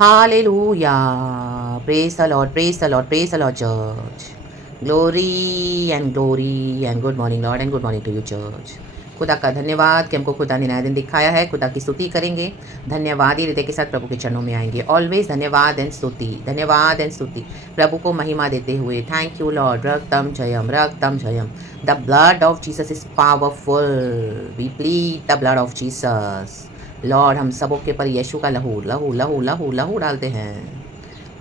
Hallelujah. Praise the Lord, praise the Lord, praise the Lord, church. Glory and good morning, Lord, and good morning to you, church. खुदा का धन्यवाद कि हमको खुदा ने नया दिन दिखाया है। खुदा की स्तुति करेंगे। धन्यवाद ही हृदय के साथ प्रभु के चरणों में आएंगे। ऑलवेज धन्यवाद एंड स्तुति, धन्यवाद एंड स्तुति, प्रभु को महिमा देते हुए थैंक यू लॉर्ड। रक्तम जयम, रक्तम जयम। The blood of Jesus is powerful. We plead the blood of Jesus. Lord, हम सबों के पर यीशु का लहू लहू लहू लहू लहू डालते हैं।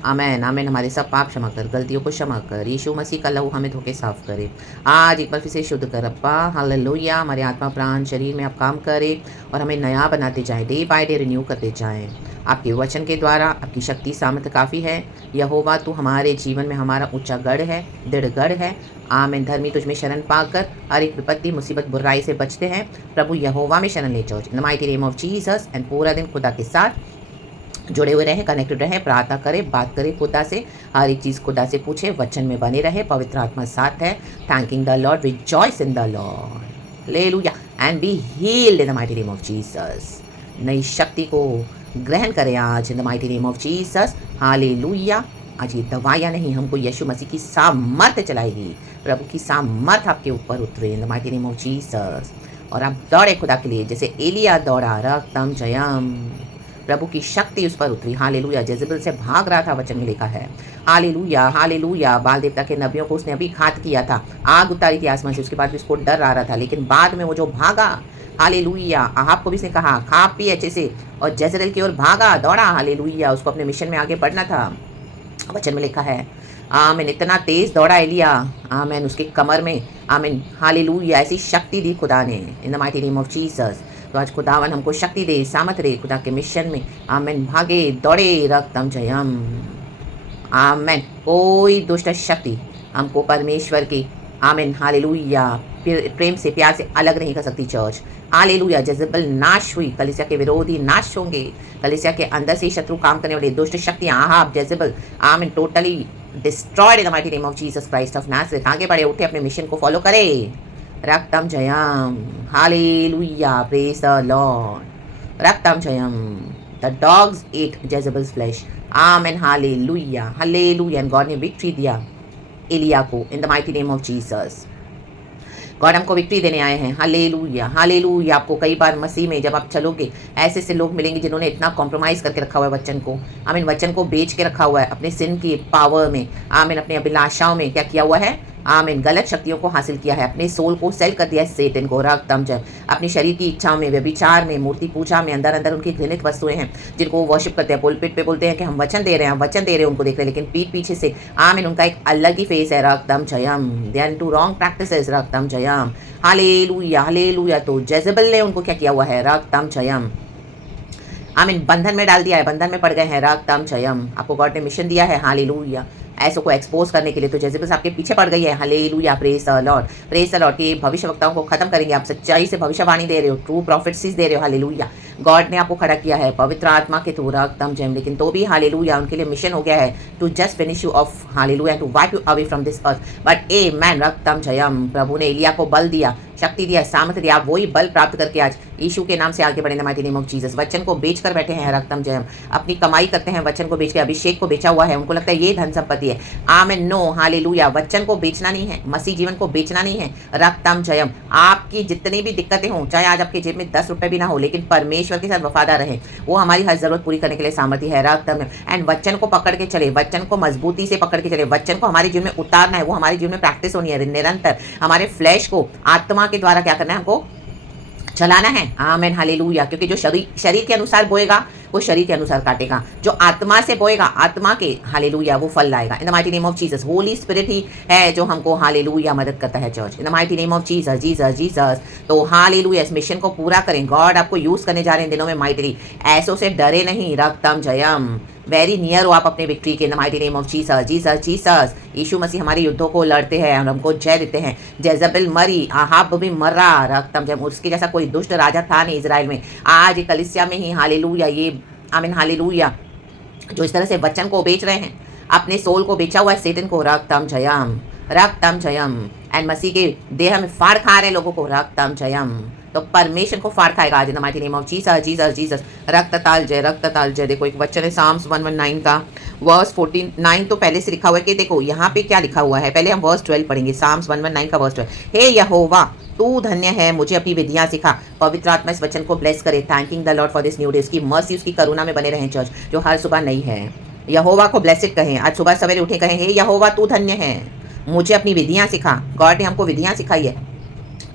आमेन आमेन। हमारे सब पाप क्षमा कर, गलतियों को क्षमा कर। यीशु मसीह का लहू हमें धोके साफ करे। आज एक बार फिर से शुद्ध कर अप्पा। हालेलुया। हमारे आत्मा प्राण शरीर में आप काम करें और हमें नया बनाते जाएं, डे बाय डे रिन्यू करते जाएं। आपके वचन के द्वारा आपकी शक्ति सामर्थ्य काफ़ी है। यहोवा तू हमारे जीवन में हमारा ऊंचा गढ़ है, दृढ़ गढ़ है। आमेन। धर्मी तुझ में शरण पाकर हर एक विपत्ति मुसीबत बुराई से बचते हैं। प्रभु यहोवा में शरण ले जाओ इन the mighty name of Jesus. And पूरा दिन खुदा के साथ जुड़े हुए रहें, कनेक्टेड रहें, प्रार्थना करें, बात करें खुदा से, हर एक चीज़ खुदा से पूछे, वचन में बने रहे। पवित्र आत्मा साथ है। Thanking the Lord, rejoice in the Lord, hallelujah, and be healed in the mighty name of Jesus. नई शक्ति को ग्रहण करें आज in the mighty name of Jesus. Hallelujah. आज ये दवाइयाँ नहीं, हमको यीशु मसीह की सामर्थ्य चलाएगी। प्रभु की सामर्थ्य आपके ऊपर उतरे इन the mighty name of Jesus. और आप दौड़े खुदा के लिए जैसे एलिया दौड़ा। रक्तम जयम। प्रभु की शक्ति उस पर उतरी। हालेलुया। जेजेबेल से भाग रहा था, वचन में लिखा है। Hallelujah hallelujah. बाल देवता के नबियों को उसने अभी घात किया था, आग उतारी थी आसमान से, उसके बाद भी उसको डर आ रहा था, लेकिन बाद में वो जो भागा, हालेलुया। आहाब को भी उसने कहा खा पी अच्छे से, और जेजेबेल की ओर भागा, दौड़ा। हालेलुया। उसको अपने मिशन में आगे बढ़ना था, वचन में लिखा है। आमीन। इतना तेज दौड़ा एलिया। आमीन। उसके कमर में, आमीन, हालेलुया, ऐसी शक्ति दी खुदा ने इन the mighty name of Jesus. तो आज खुदावन हमको शक्ति दे, सामर्थ दे खुदा के मिशन में। आमीन। भागे दौड़े, रक्तम जयम। आमीन। कोई दुष्ट शक्ति हमको परमेश्वर की, आमीन, हालेलुया, प्रेम से प्यार से अलग नहीं कर सकती चर्च। हालेलुया। जेजेबेल नाश हुई, कलीसिया के विरोधी नाश होंगे। कलीसिया के अंदर से शत्रु काम करने वाले दुष्ट शक्तियां, आहाब, जेजेबेल, आमीन, totally destroyed in the mighty name of Jesus Christ of Nazareth. आगे बढ़े, उठे, अपने मिशन को फॉलो करे। रक्तम जयम। हालेलुया। Praise the Lord. रक्तम जयम। The dogs ate Jezebel's flesh. आमीन। Hallelujah hallelujah. एंड गॉड ने विक्ट्री दिया एलिया को in the mighty name of Jesus. God हमको विक्ट्री देने आए हैं। हालेलुया हालेलुया। आपको कई बार मसीह में जब आप चलोगे, ऐसे ऐसे लोग मिलेंगे जिन्होंने इतना कॉम्प्रोमाइज़ करके रखा हुआ है वचन को। आमीन। वचन को बेच के रखा हुआ है अपने सिन की पावर में। आमीन। अपनी अभिलाषाओं में क्या किया हुआ है? आमीन। गलत शक्तियों को हासिल किया है, अपने सोल को सेल कर दिया है सेटन को। रक्तम जयम। अपनी शरीर की इच्छाओं में, व्यभिचार में, मूर्ति पूजा में, अंदर अंदर उनकी घृणित वस्तुएं हैं जिनको वो वर्शिप करते हैं। पुलपिट पे बोलते हैं कि हम वचन दे रहे हैं, हम वचन दे रहे हैं, उनको देख रहे हैं, लेकिन पीठ पीछे से, आमीन, उनका एक अलग ही फेस है। रक्तम जयम। They are into wrong practices. रक्तम जयम। Hallelujah hallelujah. तो जेजेबेल ने उनको क्या किया हुआ है? रक्तम जयम। आमीन। बंधन में डाल दिया है, बंधन में पड़ गए हैं। रक्तम जयम। आपको गॉड ने मिशन दिया है, हालेलुया, ऐसों को एक्सपोज करने के लिए। तो जेजेबेल आपके पीछे पड़ गई है। Hallelujah. Praise the Lord, praise the Lord. कि भविष्यवक्ताओं को खत्म करेंगे, आप सच्चाई से भविष्यवाणी दे रहे हो, ट्रू प्रॉफिट्सीज दे रहे हो। हालेलुया। गॉड ने आपको खड़ा किया है पवित्र आत्मा के थ्रू। रक्तम जयम। लेकिन तो भी हालेलुया, उनके लिए मिशन हो गया है to just finish you off, hallelujah, to wipe you away from this earth. But amen, रक्तम जयम। प्रभु ने एलिया को बल दिया, शक्ति दिया, सामर्थ्य दिया। आप वही बल प्राप्त करके आज यीशु के नाम से आगे बढ़े इन the mighty name of Jesus. वचन को बेच कर बैठे हैं। रक्तम जयम। अपनी कमाई करते हैं वचन को बेच के। अभिषेक को बेचा हुआ है, उनको लगता है ये धन संपत्ति है। आमीन। No, hallelujah. वचन को बेचना नहीं है, मसीह जीवन को बेचना नहीं है। रक्तम जयम। आपकी जितनी भी दिक्कतें हों, चाहे आज आपके जेब में 10 रुपए भी ना हो, लेकिन परमेश्वर के साथ वफादार रहे, वो हमारी हर जरूरत पूरी करने के लिए सामर्थ्य है। रक्तम। एंड वचन को पकड़ के चले, वचन को मजबूती से पकड़ के चले, वचन को हमारे जीवन में उतारना है, वो हमारे जीवन में प्रैक्टिस होनी है निरंतर। हमारे फ्लैश को आत्मा के द्वारा क्या करना है? हमको चलाना है। आमीन। हालेलुया। क्योंकि जो शरीर के अनुसार बोएगा वो शरीर के अनुसार काटेगा, जो आत्मा से बोएगा आत्मा के, हालेलुया, वो फल लाएगा in the mighty name of Jesus. Holy Spirit ही है जो हमको, हालेलुया, मदद करता है church in the mighty name of Jesus Jesus Jesus. तो हालेलुया, इस मिशन को पूरा करें। गॉड आपको यूज करने जा रहे हैं दिनों में माइटली। ऐसों से डरे नहीं। रक्तम जयम। वेरी नियर हो आप अपने विक्ट्री के in the mighty name of Jesus Jesus Jesus. यीशु मसीह हमारे युद्धों को लड़ते हैं और हमको जय देते हैं। जेजेबेल मरी, आहाब भी मरा। रक्तम जयम। उसके जैसा कोई दुष्ट राजा था नहीं इजराइल में। आज कलीसिया में ही, हालेलुया, ये, आमीन, हालेलुया, जो इस तरह से वचन को बेच रहे हैं, अपने सोल को बेचा हुआ है सेटन को। रक्तम जयम। रक्तम जयम। एंड मसीह के देह में फाड़ खा रहे लोगों को रक्तम जयम, तो परमेश्वर को फाड़ खाएगा आज in the mighty name of Jesus Jesus Jesus. रक्तताल जय, रक्तताल जय। देखो एक वचन है साम्स 119 का वर्स 14 तो पहले से लिखा हुआ है कि देखो यहाँ पे क्या लिखा हुआ है, पहले हम वर्स 12 पढ़ेंगे। साम्स 119 का वर्स 12, हे यहोवा तू धन्य है, मुझे अपनी विधियां सिखा। पवित्र आत्मा इस वचन को ब्लेस करे। Thanking the Lord for this new day, उसकी मर्सी उसकी करुणा में बने रहें चर्च, जो हर सुबह नई है। यहोवा को ब्लेसिड कहें, आज सुबह सवेरे उठे कहें, हे यहोवा तू धन्य है, मुझे अपनी विधियां सिखा। गॉड ने हमको विधियां सिखाई है,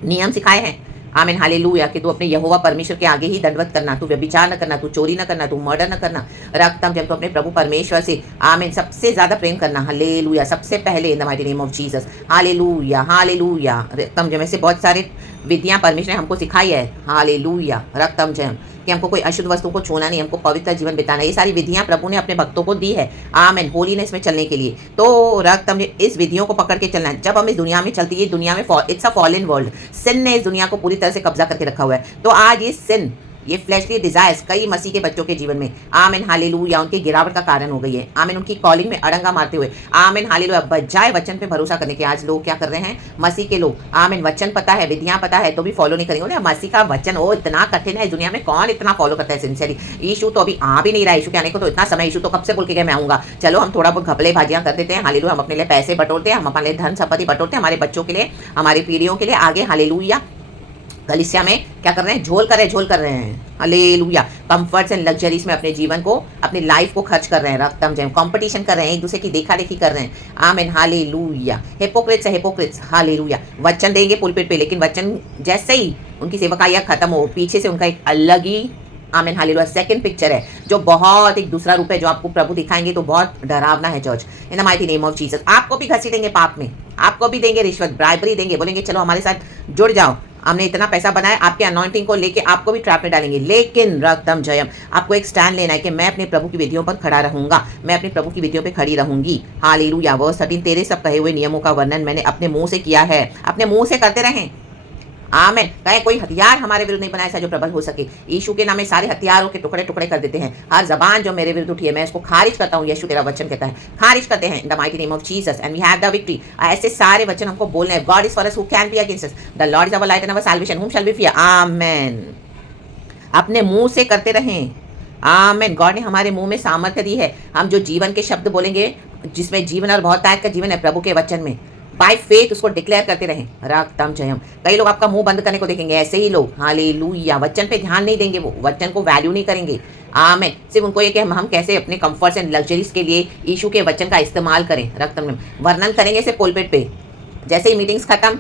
नियम सिखाए हैं। आमीन हालेलुया कि तू अपने यहोवा परमेश्वर के आगे ही दंडवत करना, तू व्यभिचार न करना, तू चोरी न करना, तू मर्डर न करना। रक्तम जब तो अपने प्रभु परमेश्वर से आमीन सबसे ज्यादा प्रेम करना। हालेलुया, सबसे पहले in the mighty name of Jesus. Hallelujah hallelujah. रक्तम जब से बहुत सारे विधियां परमेश्वर ने हमको सिखाई है। हालेलुया। रक्तम जम कि हमको कोई अशुद्ध वस्तु को छूना नहीं, हमको पवित्र जीवन बिताना, ये सारी विधियां प्रभु ने अपने भक्तों को दी है। आमीन, होलीनेस में चलने के लिए। तो रक्तम इस विधियों को पकड़ के चलना है। जब हम इस दुनिया में चलती है, दुनिया में इट्स अ फॉलन वर्ल्ड, सिन ने इस दुनिया को पूरी तरह से कब्जा करके रखा हुआ है। तो आज ये सिन, ये फ्लैशली डिजायर्स कई मसीह के बच्चों के जीवन में आमीन हालेलुया उनकी गिरावट का कारण हो गई है। आमीन, उनकी कॉलिंग में अड़ंगा मारते हुए आमीन हालेलुया बजाय वचन पे भरोसा करने के आज लोग क्या कर रहे हैं, मसीह के लोग आमीन वचन पता है, विधियां पता है, तो भी फॉलो नहीं करेंगे। मसीह का वचन ओ इतना कठिन है, दुनिया में कौन इतना फॉलो करता है सिंसियरली। यीशु तो अभी आ भी नहीं रहा, यीशु के आने को तो इतना समय, यीशु तो कब से बोल के मैं आऊंगा। चलो हम थोड़ा बहुत घपले भाजियां कर देते हैं। हालेलुया, हम अपने लिए पैसे बटोरते हैं, हम अपने लिए धन संपत्ति बटोरते हैं, हमारे बच्चों के लिए, हमारी पीढ़ियों के लिए आगे। हालेलुया, कलीसिया में क्या कर रहे हैं, झोल कर रहे हैं। हालेलुया, कंफर्ट्स एंड लग्जरीज में अपने जीवन को, अपनी लाइफ को खर्च कर रहे हैं। रक्तम जय, कंपटीशन कर रहे हैं, एक दूसरे की देखा देखी कर रहे हैं। आमीन हालेलुया। हिपोक्रेट्स है, हिपोक्रेट्स। हालेलुया, वचन देंगे पुलपिट पे, लेकिन वचन जैसे ही उनकी सेवकाइयाँ खत्म हो, पीछे से उनका एक अलग ही आमीन हालेलुया सेकंड पिक्चर है, जो बहुत एक दूसरा रूप है, जो आपको प्रभु दिखाएंगे तो बहुत डरावना है। Church in the mighty name of Jesus, आपको भी घसीटेंगे पाप में, आपको भी देंगे रिश्वत, ब्राइबरी देंगे, बोलेंगे चलो हमारे साथ जुड़ जाओ, हमने इतना पैसा बनाया, आपके अनॉइंटिंग को लेके आपको भी ट्रैप में डालेंगे। लेकिन रक्तम जयम, आपको एक स्टैंड लेना है कि मैं अपने प्रभु की विधियों पर खड़ा रहूंगा, मैं अपने प्रभु की विधियों पे खड़ी रहूंगी। हालेलुया। वर्स 13, तेरे सब कहे हुए नियमों का वर्णन मैंने अपने मुंह से किया है। अपने मुंह से करते रहें। आमीन, कहे कोई हथियार हमारे विरुद्ध नहीं बनाया ऐसा जो प्रबल हो सके। यीशु के नाम में सारे हथियारों के टुकड़े टुकड़े कर देते हैं। हर जबान जो मेरे विरुद्ध उठी है, मैं इसको खारिज करता हूँ। यीशु तेरा वचन कहता है, खारिज करते हैं in the mighty name of Jesus and we have the victory. ऐसे सारे वचन हमको बोलने हैं। God is for us, who can be against us? The Lord is our light and our salvation, whom shall we fear? आमीन। अपने मुंह से करते रहें। आमीन। गॉड ने हमारे मुंह में सामर्थ्य दी है। हम जो जीवन के शब्द बोलेंगे, जिसमें जीवन और बहुत ताकत का जीवन है प्रभु के वचन में, बाय फेथ उसको डिक्लेयर करते रहें। रक्तम जयम। कई लोग आपका मुंह बंद करने को देखेंगे, ऐसे ही लोग हालेलुया वचन पे ध्यान नहीं देंगे, वो वचन को वैल्यू नहीं करेंगे। आमीन। सिर्फ उनको ये कि हम कैसे अपने कंफर्ट्स एंड लग्जरीज के लिए यीशु के वचन का इस्तेमाल करें। रक्तम जयम वर्णन करेंगे सिर्फ पुलपिट पे, जैसे ही मीटिंग्स खत्म,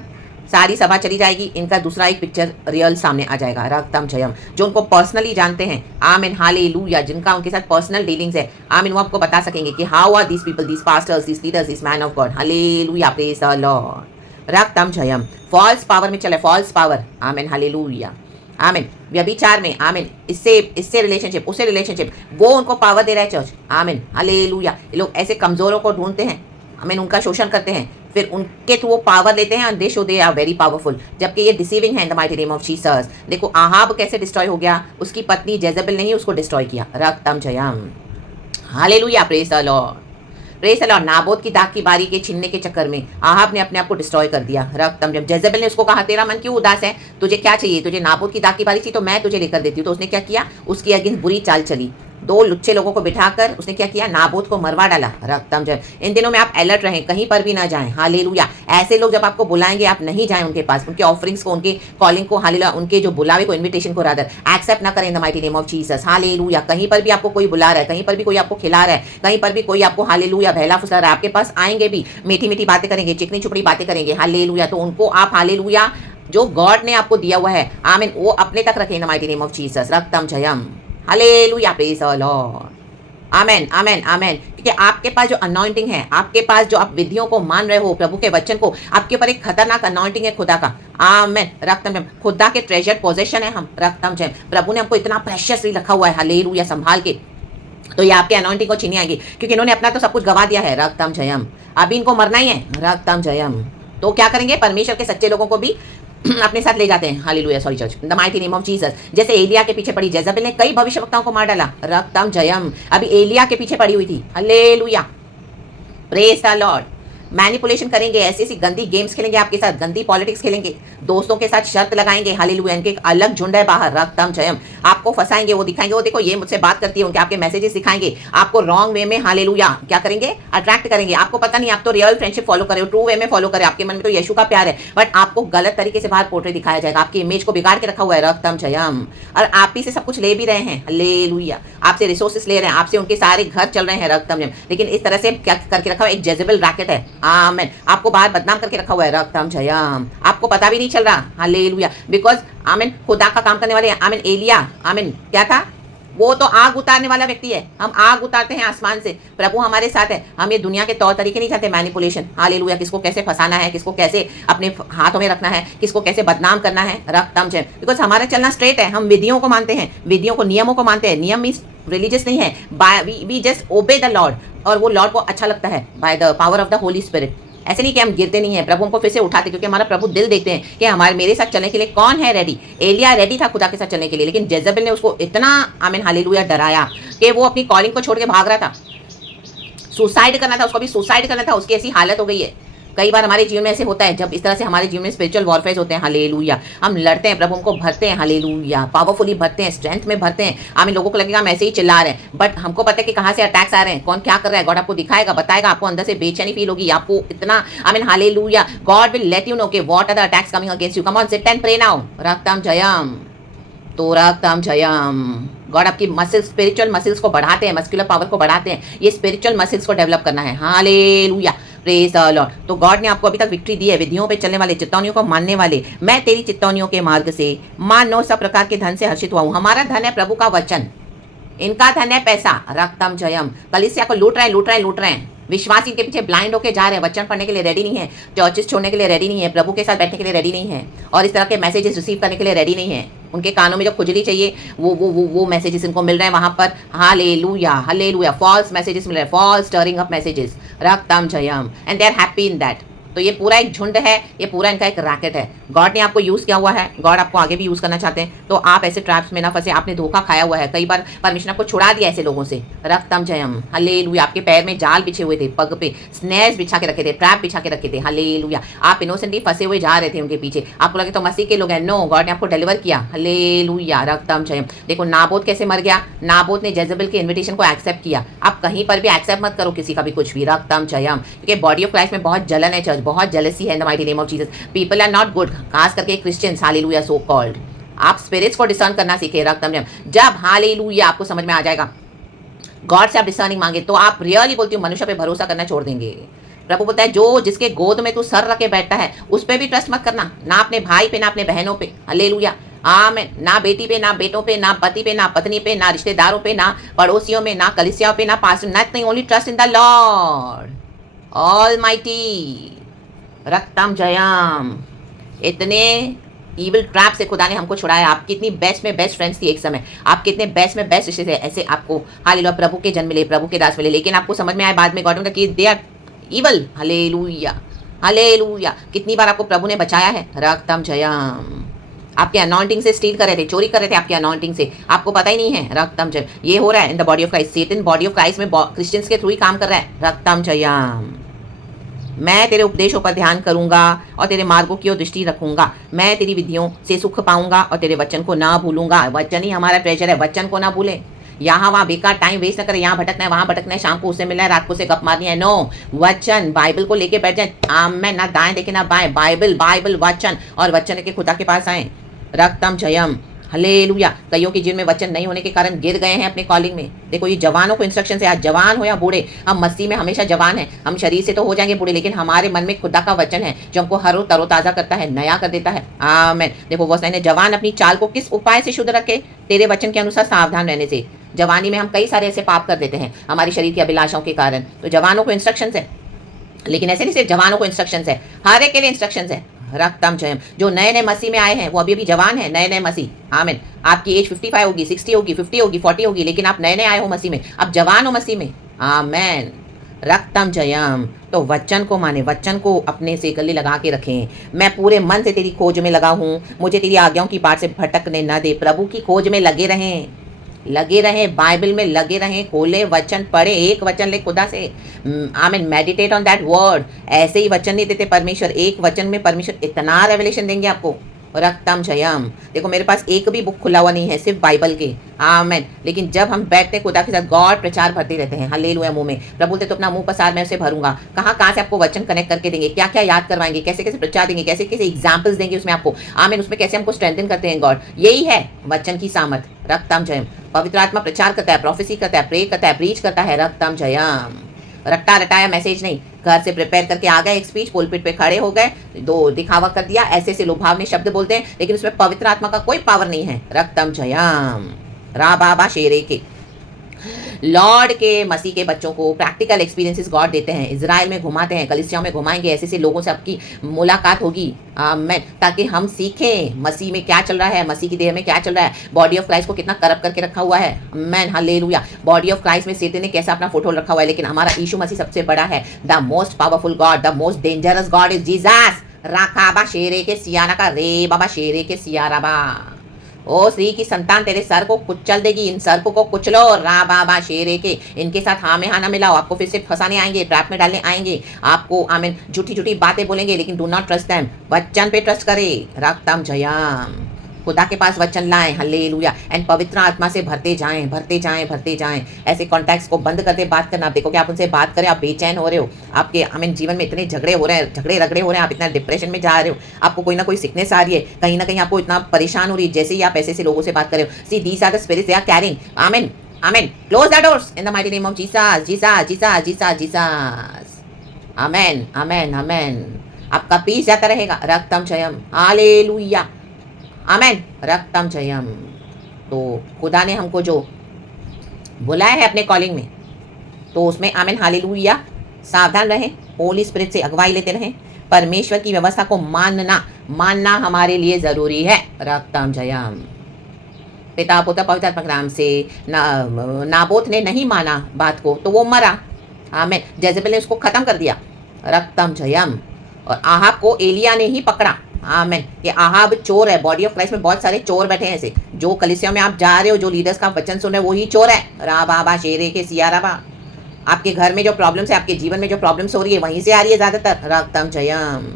सारी सभा चली जाएगी, इनका दूसरा एक पिक्चर रियल सामने आ जाएगा। रक्तम जयम। जो उनको पर्सनली जानते हैं, आमीन हालेलुया, जिनका उनके साथ पर्सनल डीलिंग्स है, आमीन, वो आपको बता सकेंगे कि how are these people, these pastors, these leaders, these man of God. Hallelujah, praise the Lord. रक्तम जयम। फॉल्स पावर में चले, फॉल्स पावर। आमीन हालेलुया। आमीन। व्यभिचार में, आमीन, इससे रिलेशनशिप, उससे रिलेशनशिप, वो उनको पावर दे रहा है चर्च। आमीन हालेलुया। ये लोग ऐसे कमजोरों को ढूंढते हैं, आमीन, उनका शोषण करते हैं, फिर उनके थ्रू वो पावर लेते हैं, they show they are very powerful, जबकि ये डिसीविंग है in the mighty name of Jesus. देखो आहाब कैसे डिस्ट्रॉय हो गया, उसकी पत्नी जेजबेल ने ही उसको डिस्ट्रॉय किया। रक्तम जयम। Hallelujah, praise the Lord, praise the Lord. Naboth की दाग की बारी के छीनने के चक्कर में आहाब ने अपने आप को डिस्ट्रॉय कर दिया। रक्तम जयम। जेजबेल ने उसको कहा, तेरा मन क्यों उदास है, तुझे क्या चाहिए, तुझे नाबोत की दाग की बारी थी तो मैं तुझे लेकर देती हूँ। तो उसने क्या किया, उसकी अगेंस्ट बुरी चाल चली, दो लुच्चे लोगों को बिठाकर उसने क्या किया, नाबोत को मरवा डाला। रक्तम जयम। इन दिनों में आप अलर्ट रहें, कहीं पर भी ना जाएं। हालेलुया। ऐसे लोग जब आपको बुलाएंगे, आप नहीं जाएं उनके पास, उनके ऑफरिंग्स को, उनके कॉलिंग को, हालेलुया, उनके जो बुलावे को, इन्विटेशन को रादर एक्सेप्ट ना करें इन the mighty name of Jesus. Hallelujah. कहीं पर भी आपको कोई बुला रहा है, कहीं पर भी कोई आपको खिला रहा है, कहीं पर भी कोई आपको हालेलुया बहला फुसला रहा है, आपके पास आएंगे भी, मीठी मीठी बातें करेंगे, चिकनी चुपड़ी बातें करेंगे, हालेलुया, तो उनको आप हालेलुया जो गॉड ने आपको दिया हुआ है, आमीन, वो अपने तक रखें in the mighty name of Jesus. रक्तम जयम। Hallelujah, praise the Lord. Amen amen amen. क्योंकि आपके पास जो अनॉइंटिंग है, आपके पास जो आप विधियों को मान रहे हो, प्रभु के वचन को, आपके ऊपर एक खतरनाक अनॉइंटिंग है खुदा का। आमेन। रक्तम जयम। खुदा के ट्रेजर पोजेशन है हम। रक्तम जयम। प्रभु ने हमको इतना प्रेशियसली रखा हुआ है, हालेलुया, संभाल के, तो ये आपके अनॉइंटिंग को छीनी आएगी, क्योंकि इन्होंने अपना तो सब कुछ गवा दिया है। रक्तम जयम। अभी इनको मरना ही है। रक्तम जयम। तो क्या करेंगे, परमेश्वर के सच्चे लोगों को भी अपने साथ ले जाते हैं। Hallelujah, sorry church, the mighty name of Jesus. जैसे एलिया के पीछे पड़ी जेजबेल ने कई भविष्यवक्ताओं को मार डाला। रक्तम जयम। अभी एलिया के पीछे पड़ी हुई थी। Hallelujah, praise the Lord. Manipulation करेंगे, ऐसी ऐसी गंदी गेम्स खेलेंगे आपके साथ, गंदी पॉलिटिक्स खेलेंगे, दोस्तों के साथ शर्त लगाएंगे। हालेलुया, इनके एक अलग झुंड है बाहर, रक्तम जयम। आपको फंसाएंगे, वो दिखाएंगे, वो देखो ये मुझसे बात करती है, उनके आपके मैसेजेस दिखाएंगे, आपको रॉन्ग वे में हालेलुया क्या करेंगे, अट्रैक्ट करेंगे। आपको पता नहीं, आप तो रियल फ्रेंडशिप फॉलो कर रहे हो, ट्रू वे में फॉलो करें, आपके मन में तो यीशु का प्यार है, बट आपको गलत तरीके से बाहर पोर्ट्रेट दिखाया जाएगा, आपकी इमेज को बिगाड़ के रखा हुआ है, रक्तम जयम। और आप ही से सब कुछ ले भी रहे हैं, हालेलुया, आपसे रिसोर्सेस ले रहे हैं, आपसे उनके सारे घर चल रहे हैं, रक्तम जयम। लेकिन इस तरह से क्या करके रखा हुआ है, एक जेजेबल रैकेट है, आमेन। आपको बाहर बदनाम करके रखा हुआ है, रक्तम जयम। आपको पता भी नहीं चल रहा, हालेलुया, बिकॉज आमीन खुदा का काम करने वाले, आमीन एलिया, आमीन क्या था, वो तो आग उतारने वाला व्यक्ति है। हम आग उतारते हैं आसमान से, प्रभु हमारे साथ है। हम ये दुनिया के तौर तरीके नहीं चाहते, मैनिपुलेशन, हालेलुया, किसको कैसे फंसाना है, किसको कैसे अपने हाथों में रखना है, किसको कैसे बदनाम करना है, रक्तम जय। बिकॉज हमारा चलना स्ट्रेट है, हम विधियों को मानते हैं, विधियों को, नियमों को मानते हैं। नियम मीन्स रिलीजियस नहीं है, we just obey the Lord, और वो लॉर्ड को अच्छा लगता है by the power of the Holy Spirit. ऐसे नहीं कि हम गिरते नहीं हैं, प्रभु हमको फिर से उठाते, क्योंकि हमारा प्रभु दिल देखते हैं कि हमारे मेरे साथ चलने के लिए कौन है रेडी। एलिया रेडी था खुदा के साथ चलने के लिए, लेकिन जेजबेल ने उसको इतना आमीन हालेलुया डराया कि वो अपनी कॉलिंग को छोड़ के भाग रहा था, सुसाइड करना था, उसको भी सुसाइड करना था, उसकी ऐसी हालत हो गई है। कई बार हमारे जीवन में ऐसे होता है, जब इस तरह से हमारे जीवन में स्पिरिचुअल वॉरफेयर होते हैं, हालेलुया, हम लड़ते हैं, प्रभु हमको भरते हैं, हालेलुया, पावरफुली भरते हैं, स्ट्रेंथ में भरते हैं। हमें लोगों को लगेगा हम ऐसे ही चिल्ला रहे हैं, बट हमको पता है कि कहाँ से अटैक्स आ रहे हैं, कौन क्या कर रहा है। गॉड आपको दिखाएगा, बताएगा, आपको अंदर से बेचैनी फील होगी, आपको इतना आमीन hallelujah, God will let you know कि what are the attacks coming against you. Come on, sit and pray now, रक्तम जयम, तो रक्तम जयम। गॉड आपकी मसल्स, स्पिरिचुअल मसल्स को बढ़ाते हैं, मस्कुलर पावर को बढ़ाते हैं, ये स्पिरिचुअल मसल्स को डेवलप करना है, हालेलुया, प्रेज द लॉर्ड। तो गॉड ने आपको अभी तक विक्ट्री दी है, विधियों पे चलने वाले, चितौनियों को मानने वाले। मैं तेरी चितौनियों के मार्ग से मानो सब प्रकार के धन से हर्षित हुआ हूँ। हमारा धन है प्रभु का वचन, इनका धन है पैसा, रक्तम जयम। कलीसिया को लूट रहे हैं, लूट रहे हैं, लूट रहे हैं। विश्वासी इनके पीछे ब्लाइंड होके जा रहे हैं, वचन पढ़ने के लिए रेडी नहीं है, चर्चेस छोड़ने के लिए रेडी नहीं है, प्रभु के साथ बैठने के लिए रेडी नहीं है, और इस तरह के मैसेजेस रिसीव करने के लिए रेडी नहीं है। उनके कानों में जो खुजली चाहिए वो मैसेजेस इनको मिल रहे हैं वहां पर, हालेलुया, हालेलुया, फॉल्स मैसेजेस मिल रहे हैं, फॉल्स स्टरिंग अप मैसेजेस, रक्तम जयम, and they are happy in that. तो ये पूरा एक झुंड है, ये पूरा इनका एक रैकेट है। गॉड ने आपको यूज़ किया हुआ है, गॉड आपको आगे भी यूज़ करना चाहते हैं, तो आप ऐसे ट्रैप्स में ना फंसे। आपने धोखा खाया हुआ है, कई बार परमिशन आपको छुड़ा दिया ऐसे लोगों से, रक्तम जयम, हालेलुया। आपके पैर में जाल बिछे हुए थे, पग पे स्नेर्स बिछा के रखे थे, ट्रैप बिछा के रखे थे, हालेलुया। आप इनोसेंटली फंसे हुए जा रहे थे उनके पीछे, आपको लगे तो मसीह के लोग हैं, नो, गॉड ने आपको डिलीवर किया, हालेलुया, रक्तम जयम। देखो नाबोत कैसे मर गया, नाबोत ने जेजबेल के इन्विटेशन को एक्सेप्ट किया। आप कहीं पर भी एक्सेप्ट मत करो किसी का भी कुछ भी, रक्तम जयम, क्योंकि बॉडी ऑफ क्राइस्ट में बहुत जलन है, चर्च बहुत जेलसी है, mighty name of Jesus. People are not good, खास करके क्रिश्चियंस, हालेलुया, सो कॉल्ड। आप स्पिरिट्स को डिसर्न करना सीखे, रक्तम जयम। जब हालेलुया आपको समझ में आ जाएगा, गॉड से आप डिसर्निंग मांगे, तो आप रियली बोलती हूँ मनुष्य पे भरोसा करना छोड़ देंगे। प्रभु बोलता है जो जिसके गोद में तू सर रखे बैठता है उस पर भी ट्रस्ट मत करना, ना अपने भाई पे, ना अपने बहनों पे, हालेलुया, आमीन, ना बेटी पे, ना बेटों पे, ना पति पे, ना पत्नी पे, ना रिश्तेदारों पे, ना पड़ोसियों में, ना कलीसियाओं पे, ना pastor, nothing, only trust in the Lord almighty, रक्तम जयम। इतने ईविल ट्रैप से खुदा ने हमको छुड़ाया। आप कितनी बेस्ट में बेस्ट फ्रेंड्स थी एक समय, आप कितने बेस्ट में बेस्ट रिश्ते थे, ऐसे आपको हालेलुया प्रभु के जन्म मिले, प्रभु के दास मिले, लेकिन आपको समझ में आया बाद में गॉड ने कि they are evil, hallelujah, hallelujah. कितनी बार आपको प्रभु ने बचाया है, रक्तम जयम। आपके अनॉइंटिंग से स्टील कर रहे थे, चोरी कर रहे थे आपके अनॉइंटिंग से, आपको पता ही नहीं है, रक्तम जयम। ये हो रहा है in the body of Christ, Satan body of Christ में क्रिश्चियंस के थ्रू ही काम कर रहा है, रक्तम जयम। मैं तेरे उपदेशों पर ध्यान करूंगा और तेरे मार्गों की ओर दृष्टि रखूंगा। मैं तेरी विधियों से सुख पाऊंगा और तेरे वचन को ना भूलूंगा। वचन ही हमारा ट्रेजर है, वचन को ना भूलें। यहाँ वहाँ बेकार टाइम वेस्ट ना करें, यहाँ भटकना है, वहाँ भटकना है, शाम को उससे मिलना है, रात को से गप मारनी है, नो। वचन, बाइबल को लेके बैठ जाए, आमेन, ना दाएं देखे ना बाएं, बाइबल, बाइबल, वचन, और वचन के खुदा के पास आए, रक्तम जयम, हालेलुया। कईयों के जीवन में वचन नहीं होने के कारण गिर गए हैं अपने कॉलिंग में। देखो ये जवानों को इंस्ट्रक्शन है, आज जवान हो या बूढ़े, हम मसीह में हमेशा जवान हैं। हम शरीर से तो हो जाएंगे बूढ़े, लेकिन हमारे मन में खुदा का वचन है जो हमको हर रोज तरोताजा करता है, नया कर देता है, आमीन। देखो वो कहने, जवान अपनी चाल को किस उपाय से शुद्ध रखे, तेरे वचन के अनुसार सावधान रहने से। जवानी में हम कई सारे ऐसे पाप कर देते हैं हमारी शरीर की अभिलाषाओं के कारण, तो जवानों को इंस्ट्रक्शन है, लेकिन ऐसे नहीं सिर्फ जवानों को इंस्ट्रक्शन है, हर एक के लिए इंस्ट्रक्शन है, रक्तम जयम। जो नए नए मसीह में आए हैं वो अभी भी जवान है, नए नए मसीह, आमीन। आपकी एज 55 होगी, 60 होगी, 50 होगी, 40 होगी, लेकिन आप नए नए आए हो मसीह में, आप जवान हो मसीह में, आमीन, रक्तम जयम। तो वचन को माने, वचन को अपने से गले लगा के रखें। मैं पूरे मन से तेरी खोज में लगा हूँ, मुझे तेरी आज्ञाओं की बाट से भटकने न दे। प्रभु की खोज में लगे रहें, लगे रहें, बाइबल में लगे रहें, खोले वचन पढ़े, एक वचन ले खुदा से, आमीन, मेडिटेट ऑन दैट वर्ड। ऐसे ही वचन नहीं देते परमेश्वर, एक वचन में परमेश्वर इतना रेवलेशन देंगे आपको, रक्तम जयम। देखो मेरे पास एक भी बुक खुला हुआ नहीं है, सिर्फ बाइबल के, आमेन। लेकिन जब हम बैठते खुदा के साथ, गॉड प्रचार भरते रहते हैं, हालेलुया। मुंह में प्रभु बोलते तो अपना मुंह पसार मैं उसे भरूंगा। कहाँ से आपको वचन कनेक्ट करके देंगे, क्या क्या याद करवाएंगे, कैसे कैसे प्रचार देंगे, कैसे कैसे एग्जाम्पल्स देंगे उसमें आपको, आमेन। उसमें कैसे हमको स्ट्रेंथन करते हैं गॉड, यही है वचन की सामर्थ, रक्तम जयम। पवित्र आत्मा प्रचार करता है, प्रोफेसी करता है, प्रे करता है, प्रीच करता है, रक्तम जयम। रट्टा रटाया मैसेज नहीं, घर से प्रिपेयर करके आ गए, एक स्पीच पुलपिट पे खड़े हो गए, दो दिखावा कर दिया, ऐसे ऐसे लुभावने शब्द बोलते हैं, लेकिन उसमें पवित्र आत्मा का कोई पावर नहीं है, रक्तम जयम। रा बाबा शेरे के लॉर्ड के मसीह के बच्चों को प्रैक्टिकल एक्सपीरियंसेस गॉड देते हैं, इजराइल में घुमाते हैं, कलीसियाओं में घुमाएंगे, ऐसे ऐसे लोगों से आपकी मुलाकात होगी, आमेन, ताकि हम सीखें मसीह में क्या चल रहा है, मसीह की देह में क्या चल रहा है, बॉडी ऑफ क्राइस्ट को कितना करप्ट करके रखा हुआ है, आमेन, हालेलुया। बॉडी ऑफ क्राइस्ट में सेतन ने कैसा अपना फोटो रखा हुआ है, लेकिन हमारा यीशु मसीह सबसे बड़ा है, the most powerful God, the most dangerous God is Jesus. राखाबा शेरे के सियारा का रे बाबा शेरे के सियाराबा। ओ स्त्री की संतान तेरे सर को कुचल देगी, इन सर्प को कुचलो, रा बाबा शेरे के। इनके साथ हाँ में हाँ ना मिलाओ, आपको फिर से फंसाने आएंगे, ट्रैप में डालने आएंगे, आपको आमीन झूठी झूठी बातें बोलेंगे, लेकिन डू नॉट ट्रस्ट देम, वचन पे ट्रस्ट करे, रक्तम जयम। खुदा के पास वचन लाएं, हालेलुया, एंड पवित्र आत्मा से भरते जाएं, भरते जाएं, भरते जाएं। ऐसे कॉन्टैक्ट्स को बंद करते बात करना। आप देखो कि आप उनसे बात करें, आप बेचैन हो रहे हो, आपके आमीन जीवन में इतने झगड़े हो रहे हैं, झगड़े रगड़े हो रहे हैं, आप इतना डिप्रेशन में जा रहे हो, आपको कोई ना कोई सिकनेस आ रही है, कहीं ना कहीं आपको इतना परेशान हो रही है, जैसे ही आप ऐसे ऐसे लोगों से बात कर रहे हो, see these are the spirits they are carrying, आमीन, आमीन। Close the doors in the mighty name of Jesus, Jesus, Jesus, Jesus, Jesus, आमीन, आमीन, आमीन। आपका पीस जाता रहेगा, रक्तम जयम, हालेलुया, आमेन, रक्तम जयम। तो खुदा ने हमको जो बुलाया है अपने कॉलिंग में, तो उसमें आमेन, हालेलुया, सावधान रहें, होली स्पिरिट से अगुवाई लेते रहें, परमेश्वर की व्यवस्था को मानना हमारे लिए ज़रूरी है, रक्तम जयम। पिता पुत्र पवित्र आत्मा के नाम से नाबोत ने नहीं माना बात को, तो वो मरा, आमेन। जेजेबेल ने उसको ख़त्म कर दिया, रक्तम जयम। और आहाब को एलिया ने ही पकड़ा, आमेन। ये आहाब चोर है, बॉडी ऑफ क्राइस्ट में बहुत सारे चोर बैठे हैं ऐसे, जो कलीसिया में आप जा रहे हो, जो लीडर्स का वचन सुन रहे हो, वही चोर है, रा बाबा शेरे के सियाराबा। आपके घर में जो प्रॉब्लम्स है, आपके जीवन में जो प्रॉब्लम्स हो रही है, वहीं से आ रही है ज़्यादातर, रक्तम जयम,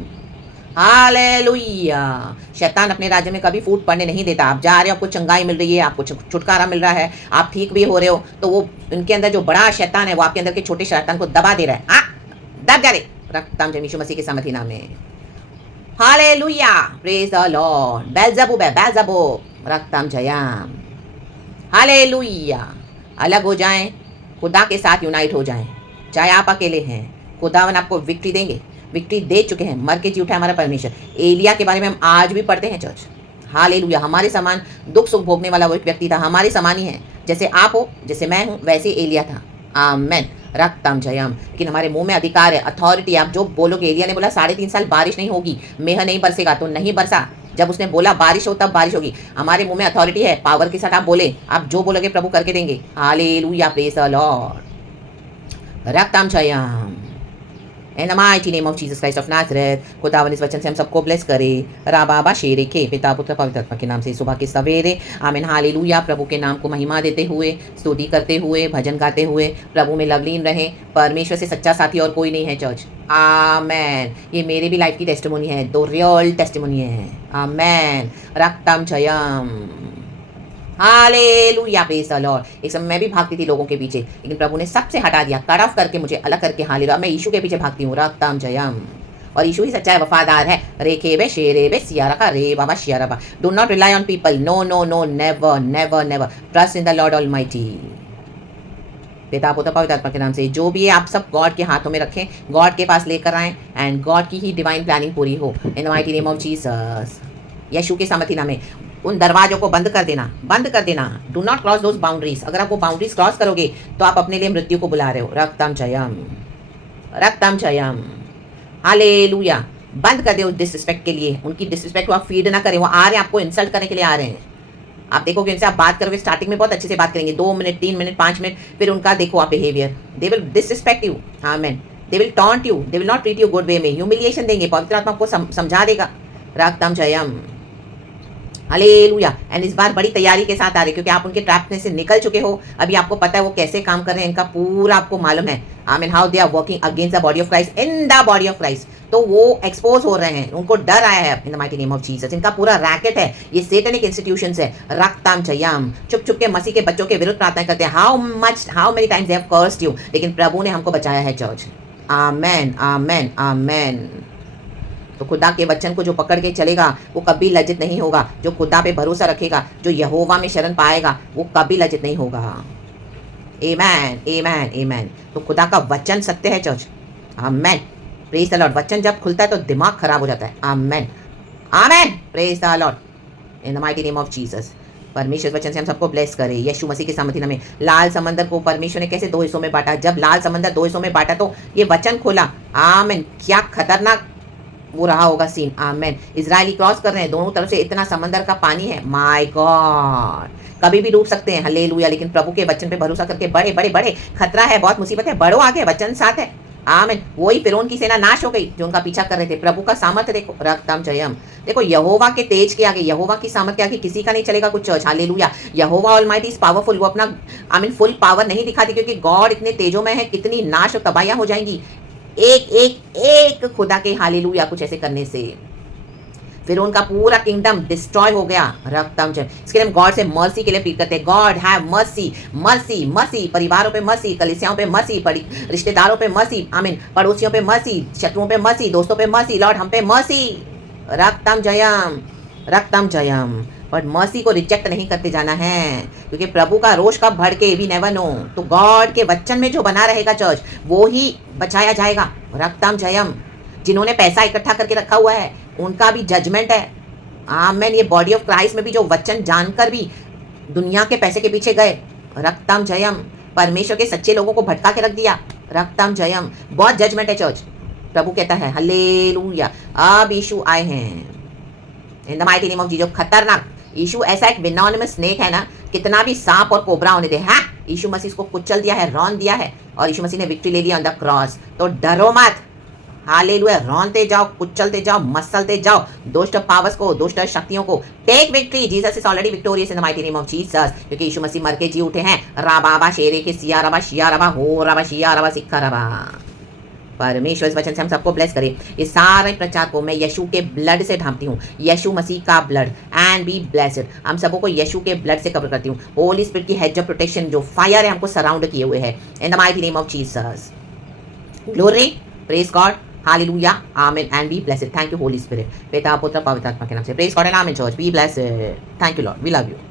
हालेलुया। शैतान अपने राज्य में कभी फूट पड़ने नहीं देता। आप जा रहे हो, आपको चंगाई मिल रही है, आपको छुटकारा मिल रहा है, आप ठीक भी हो रहे हो, तो वो उनके अंदर जो बड़ा शैतान है, वो आपके अंदर के छोटे शैतान को दबा दे रहा है, हाँ, दब जा रहे, रक्तम जयम, यीशु मसीह के सामर्थी नाम में, हालेलुया, प्रेज द लॉर्ड। बेलजेबुब है, बेलजेबुब, रक्तम जयम, हालेलुया। अलग हो जाएं, खुदा के साथ यूनाइट हो जाएं, चाहे आप अकेले हैं, खुदावन आपको विक्ट्री देंगे, विक्ट्री दे चुके हैं, मर के जी उठा हमारा परमेश्वर। एलिया के बारे में हम आज भी पढ़ते हैं चर्च, हालेलुया। हमारे समान दुख सुख भोगने वाला वो एक व्यक्ति था, हमारे समान ही है, जैसे आप हो, जैसे मैं हूँ, वैसे एलिया था, आमेन, रक्तम जयम। लेकिन हमारे मुंह में अधिकार है, अथॉरिटी, आप जो बोलोगे। एलिया ने बोला 3.5 साल बारिश नहीं होगी, मेह नहीं बरसेगा, तो नहीं बरसा। जब उसने बोला बारिश हो तब बारिश होगी। हमारे मुंह में अथॉरिटी है, पावर के साथ आप बोले, आप जो बोलोगे प्रभु करके देंगे, हालेलुया, प्रेज द लॉर्ड, रक्तम जयम। In the mighty name of Jesus Christ of Nazareth, खुदावन इस वचन से हम सबको ब्लेस करे, राबाबा शेरे के, पिता पुत्र पवित्र आत्मा के नाम से सुबह के सवेरे, आमीन, हालेलुया। प्रभु के नाम को महिमा देते हुए, स्तुति करते हुए, भजन गाते हुए प्रभु में लवलीन रहें। परमेश्वर से सच्चा साथी और कोई नहीं है चर्च, आमेन। ये मेरे भी लाइफ की टेस्टिमोनी है, दो रियल टेस्टिमोनी है, आमेन, रक्तम जयम, हालेलुया, प्रेज द लॉर्ड। एक समय मैं भी भागती थी लोगों के पीछे, लेकिन प्रभु ने सबसे हटा दिया, कट ऑफ करके मुझे अलग करके, हालेलुया। मैं यीशु के पीछे भागती हूँ, रक्तम जयम। और यीशु ही सच्चा है, वफादार है, रेखे बे शेरे बे सियारा का रे बाबा शियाराबा। Do not rely on people, no no no, never never never, trust in the Lord almighty. पिता पुत्र पवित्र आत्मा के नाम से जो भी है आप सब गॉड के हाथों में रखें, गॉड के पास लेकर आएं, एंड गॉड की ही डिवाइन प्लानिंग पूरी हो, in the mighty name of Jesus. यीशु के सामर्थी नाम में उन दरवाजों को बंद कर देना, बंद कर देना। Do not cross those boundaries. अगर आप वो बाउंड्रीज क्रॉस करोगे तो आप अपने लिए मृत्यु को बुला रहे हो, रक्तम जयम, रक्तम जयम, हालेलुया। बंद कर दे उस डिसरिस्पेक्ट के लिए, उनकी डिसरिस्पेक्ट को आप फीड ना करें, वो आ रहे हैं आपको इंसल्ट करने के लिए आ रहे हैं। आप देखोगे उनसे आप बात करोगे, स्टार्टिंग में बहुत अच्छे से बात करेंगे, 2 मिनट 3 मिनट 5 मिनट, फिर उनका देखो आप behaviour, they will disrespect you, amen, they will taunt you, they will not treat you good way में, ह्यूमिलिएशन देंगे। पवित्र आत्मा को समझा देगा, रक्तम जयम, हालेलुया। एंड इस बार बड़ी तैयारी के साथ आ रहे, क्योंकि आप उनके ट्रैप में से निकल चुके हो। अभी आपको पता है वो कैसे काम कर रहे हैं, इनका पूरा आपको मालूम है। I mean how they are working against the body of Christ, in the body of Christ. तो वो एक्सपोज हो रहे हैं, उनको डर आया है in the mighty name of Jesus. इनका पूरा रैकेट है, ये सेटनिक इंस्टीट्यूशंस है। रक्तम जयम, चुप चुप के मसीह के बच्चों के विरुद्ध प्रार्थना करते हैं। How many times they have cursed you, लेकिन प्रभु ने हमको बचाया है चर्च। आमेन आमेन आमेन। तो खुदा के वचन को जो पकड़ के चलेगा वो कभी लज्जित नहीं होगा। जो खुदा पे भरोसा रखेगा, जो यहोवा में शरण पाएगा, वो कभी लज्जित नहीं होगा। आमेन आमेन आमेन। तो खुदा का वचन सत्य है church. Amen, praise the Lord. वचन जब खुलता है तो दिमाग खराब हो जाता है। Amen amen, praise the Lord in the mighty name of Jesus. परमेश्वर वचन से हम सबको ब्लेस करे यीशु मसीह के सामर्थ्य में। लाल समंदर को परमेश्वर ने कैसे दो हिस्सों में बांटा? जब लाल समंदर दो हिस्सों में बांटा तो ये वचन खोला। आमेन, क्या खतरनाक वो रहा होगा सीन। आमेन। इजरायली क्रॉस कर रहे हैं, दोनों तरफ से इतना समंदर का पानी है। माय गॉड, कभी भी डूब सकते हैं। हालेलुया। लेकिन प्रभु के वचन पे भरोसा करके बड़े बड़े बड़े, खतरा है, बहुत मुसीबत है, बढ़ो आगे, वचन साथ है। आमीन। वही फिरौन की सेना नाश हो गई जो उनका पीछा कर रहे थे। प्रभु का सामर्थ्य देखो, रक्तम जयम। देखो यहोवा के तेज के आगे, यहोवा की सामर्थ्य के आगे किसी का नहीं चलेगा कुछ church. Hallelujah. Jehovah almighty is powerful. वो अपना फुल पावर नहीं दिखाती, क्योंकि गॉड इतने तेजों में है, कितनी नाश और तबाहियां हो जाएंगी एक एक एक खुदा के हालेलुया कुछ ऐसे करने से। फिर उनका पूरा किंगडम डिस्ट्रॉय हो गया। रक्तम जय। इसके लिए हम गॉड से मर्सी के लिए प्लीड करते हैं। God have mercy, mercy, mercy. परिवारों पे मर्सी, कलीसियाओं पे मर्सी, रिश्तेदारों पे मर्सी, आमीन, पड़ोसियों पे मर्सी, शत्रुओं पे मर्सी, दोस्तों पे मर्सी। लॉर्ड हम पे मर्सी। रक्तम जयम, रक्तम जयम। बट मर्सी को रिजेक्ट नहीं करते जाना है, क्योंकि प्रभु का रोष कब भड़के वी नेवर नो। तो गॉड के वचन में जो बना रहेगा चर्च, वो ही बचाया जाएगा। रक्तम जयम। जिन्होंने पैसा इकट्ठा करके रखा हुआ है उनका भी जजमेंट है। आमेन। ये बॉडी ऑफ क्राइस्ट में भी जो वचन जानकर भी दुनिया के पैसे के पीछे गए, रक्तम जयम। परमेश्वर के सच्चे लोगों को भटका के रख दिया। रक्तम जयम। बहुत जजमेंट है चर्च। प्रभु कहता है हालेलुया, अब यीशु आए हैं in the mighty name of Jesus. खतरनाक यीशु ऐसा एक विनोनिमस स्नेक है ना, कितना भी सांप और कोबरा होने दे, हाँ यीशु मसीह इसको कुचल दिया है, रौन दिया है, और यीशु मसीह ने विक्ट्री ले लिया ऑन द क्रॉस। तो डरो मत। हालेलुया। रौनते जाओ, कुचलते जाओ, मसलते जाओ दुष्ट पावर्स को, दुष्ट शक्तियों को। Take victory. Jesus is already victorious in the mighty name of Jesus, क्योंकि यीशु मसीह मर के जी उठे हैं। राबाबा शेरे के सिया रबा शिया रबा हो रबा शिया रबा सिक्का रबा। परमेश्वर इस वचन से हम सबको ब्लेस करे। इस सारे प्रचार को मैं यीशु के ब्लड से ढांपती हूँ, यीशु मसीह का ब्लड, एंड बी ब्लेस्ड। हम सबको यीशु के ब्लड से कवर करती हूँ। होली स्पिरिट की हेज ऑफ प्रोटेक्शन, जो फायर है, हमको सराउंड किए हुए है in the mighty name of Jesus. Glory, praise God, hallelujah, आमीन, and be blessed. Thank you Holy Spirit. पिता पुत्र पवित्र आत्मा के नाम से प्रेज गॉड एंड आमीन church. Be blessed. Thank you Lord, we love you.